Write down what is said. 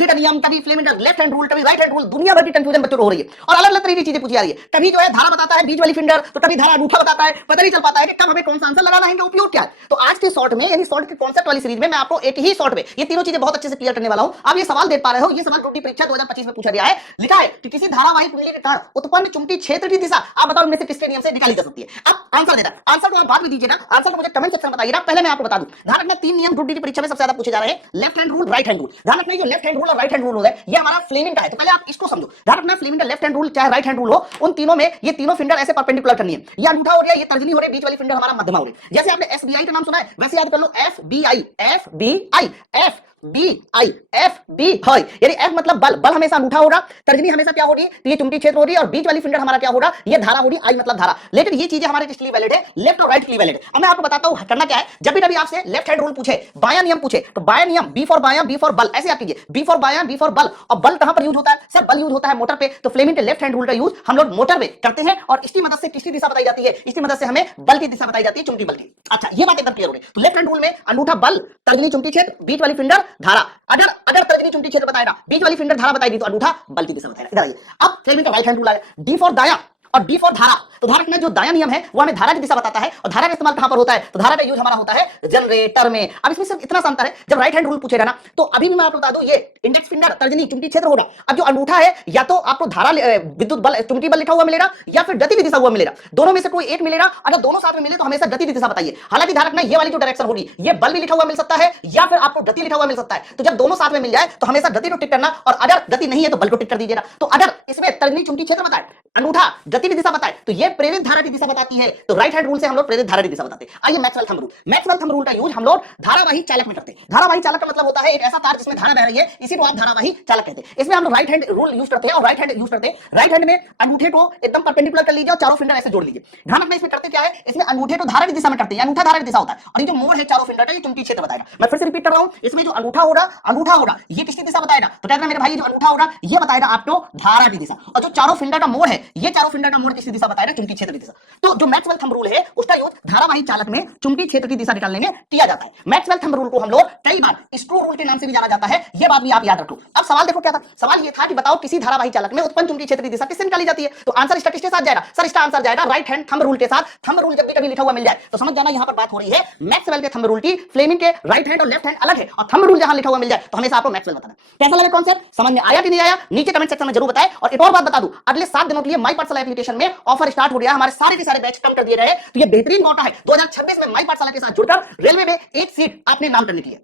अंगूठे का नियम, कभी फ्लेमिंग लेफ्ट हैंड रूल, कभी राइट हैंड रूल, दुनिया भर की कंफ्यूजन बच्चों को हो रही है और अलग अलग तरह की चीजें पूछी जा रही है। कभी जो है धारा बताता है बीच वाली फिंगर, तो कभी धारा अंगूठा बताता है, पता नहीं चल पाता है कि कब हमें कौन सा आंसर लगाना है, उपयोग क्या है। तो आज के शॉर्ट में यानी शॉर्ट के कॉन्सेप्ट वाली सीरीज में मैं आपको एक ही शॉर्ट में ये तीनों चीजें बहुत अच्छे से क्लियर करने वाला हूं। आप ये सवाल देख पा रहे हो, ये सवाल ग्रुप डी परीक्षा 2025 में पूछा गया है। लिखा है कि किसी धारावाहिक कुंडली के कारण उत्पन्न चुंबकीय क्षेत्र की दिशा आप बताओ इनमें से किसके नियम से निकाली जा सकती है। अब आंसर देना, आंसर को आप बाद में दीजिएगा, आंसर को मुझे कमेंट सेक्शन में बताइएगा। पहले मैं आपको बता दूं, ध्यान रखना 3 नियम ग्रुप डी की परीक्षा में सबसे ज्यादा पूछे जा रहे हैं, left hand rule, right hand rule. ध्यान रखना जो लेफ्ट हैंड रूल और राइट हैंड रूल है ये हमारा फ्लेमिंग का है, तो पहले आप इसको समझो। ध्यान रखना फ्लेमिंग का लेफ्ट हैंड रूल चाहे राइट हैंड रूल हो, उन तीनों में ये तीनों फिंगर ऐसे परपेंडिकुलर करनी है। ये अंगूठा हो रहा है, ये तर्जनी हो रही है, बीच वाली फिंगर हमारा मध्यमा हो रही है। जैसे आपने एसबीआई का नाम सुना है वैसे याद कर लो एफबीआई, एफबीआई, एफबीआई, एफबी है, यानी एफ मतलब बल, बल हमेशा अंगूठा होगा, तर्जनी हमेशा क्या हो रही है, तो ये चुंबकीय क्षेत्र हो रही है, और बीच वाली फिंगर हमारा क्या होगा, ये धारा हो रही है, आई मतलब धारा। लेकिन ये चीजें हमारे किसके लिए वैलिड है, लेफ्ट और राइट के लिए वैलिड है। अब मैं आपको बताता हूं करना क्या है। जब भी कभी आपसे लेफ्ट हैंड रूल पूछे, बायां नियम पूछे, तो बायां नियम बी फॉर बायां, बी फॉर बल, ऐसे आप कीजिए, बी फॉर बायां, बी फॉर बल। और बल कहां पर यूज होता है सर, बल यूज होता है मोटर पे, तो फ्लेमिंग के लेफ्ट हैंड रूल का यूज हम लोग मोटर पे करते हैं, और इसकी मदद से किसकी दिशा बताई जाती है, इसकी मदद से हमें बल की दिशा बताई जाती है, चुंबकीय बल की। अच्छा ये बात एकदम क्लियर हो गई। तो लेफ्ट हैंड रूल में अंगूठा बल, तर्जनी चुंबकीय क्षेत्र, बीच वाली फिंगर धारा। अगर तर्जनी चुंबकीय क्षेत्र बताएगा, बीच वाली फिंगर धारा बताएगी, तो अंगूठा बल की दिशा बताएगा। इधर आइए, अब फ्लेमिंग का राइट हैंड रूल आया, डी फॉर दायां और डी फॉर धारा। तो ध्यान रखना जो दायां नियम है वो हमें धारा की दिशा बताता है, और धारा का इस्तेमाल कहां पर होता है, तो धारा का यूज हमारा होता है जनरेटर में। अब इसमें सिर्फ इतना सा अंतर है, जब राइट हैंड रूल पूछेगा ना, तो अभी भी मैं आपको बता दूं ये इंडेक्स फिंगर तर्जनी चुंबकीय क्षेत्र होगा। अब जो अंगूठा है या तो आपको धारा विद्युत बल चुंबकीय बल लिखा हुआ मिलेगा, या फिर गति की दिशा हुआ मिलेगा, दोनों में से कोई एक मिलेगा। अगर दोनों साथ में मिले तो हमेशा गति की दिशा बताइए। हालांकि ध्यान रखना ये वाली जो डायरेक्शन होगी, ये बल भी लिखा हुआ मिल सकता है, या फिर आपको गति लिखा हुआ मिल सकता है। तो जब दोनों साथ में मिल जाए तो हमेशा गति को टिक करना, और अगर गति नहीं है तो बल को टिक कर दीजिएगा। तो अगर इसमें तर्जनी चुंबकीय क्षेत्र बताए, अंगूठा गति की दिशा बताए, तो ये प्रेरित धारा की दिशा बताती है। तो राइट हैंड रूल से हम लोग प्रेरित धारा की दिशा बताते हैं। आइए Maxwell thumb rule, Maxwell thumb rule का यूज हम लोग धारावाही चालक में करते हैं। धारावाही चालक का मतलब होता है एक ऐसा तार जिसमें धारा बह रही है, इसी को आप धारावाही चालक कहते हैं। इसमें हम लोग राइट हैंड रूल यूज करते हैं, और राइट हैंड यूज करते हैं। राइट हैंड में अंगूठे को एकदम परपेंडिकुलर कर लीजिए और चारों फिंगर ऐसे जोड़ लीजिए। ध्यान रखना इसमें करते क्या है, इसमें अंगूठे को धारा की दिशा में करते हैं, अंगूठा धारा की दिशा होता है, और ये जो मोड़ है चारों फिंगर का ये चुंबकीय क्षेत्र बताएगा। मैं फिर से रिपीट कर रहा हूं, इसमें जो अंगूठा होगा ये किसकी दिशा बताएगा, तो कहना मेरे भाई जो अंगूठा होगा ये बताएगा आपको धारा की दिशा, और जो चारों फिंगर का मोड़ है ये चारों फिंगर का मोड़ किसकी दिशा बताएगा, चुंबकीय क्षेत्र की दिशा। तो जो मैक्सवेल थंब रूल है उसका यूज धारावाही चालक में चुंबकीय क्षेत्र की दिशा निकालने में किया जाता है। मैक्सवेल थंब रूल को हम लोग कई बार स्क्रू रूल के नाम से भी जाना जाता है, ये बात भी आप याद रखो। अब सवाल देखो क्या था, सवाल ये था कि बताओ किसी धारावाही चालक में उत्पन्न चुंबकीय क्षेत्र की दिशा किससे निकाली जाती है। तो आंसर इसका किसके साथ जाएगा सर, इसका आंसर जाएगा राइट हैंड थंब रूल के साथ। थंब रूल जब भी कभी लिखा हुआ मिल जाए तो समझ जाना यहां पर बात हो रही है मैक्सवेल के थंब रूल की। फ्लेमिंग के राइट हैंड और लेफ्ट हैंड अलग है, और थंब रूल जहां लिखा हुआ मिल जाए तो हमेशा आपको मैक्सवेल बताना। कैसा लगा कॉन्सेप्ट, समझ में आया कि नहीं आया, नीचे कमेंट सेक्शन में जरूर बताएं। और एक और बात बता दूं, अगले 7 दिनों के लिए माई पाठशाला एप्लीकेशन में ऑफर स्टार्ट हो गया है, हमारे सारे के सारे बैच कम कर दिए गए हैं। तो ये बेहतरीन मौका है 2026 में माई पाठशाला के साथ जुड़कर रेलवे में एक सीट आपने नाम करने की है।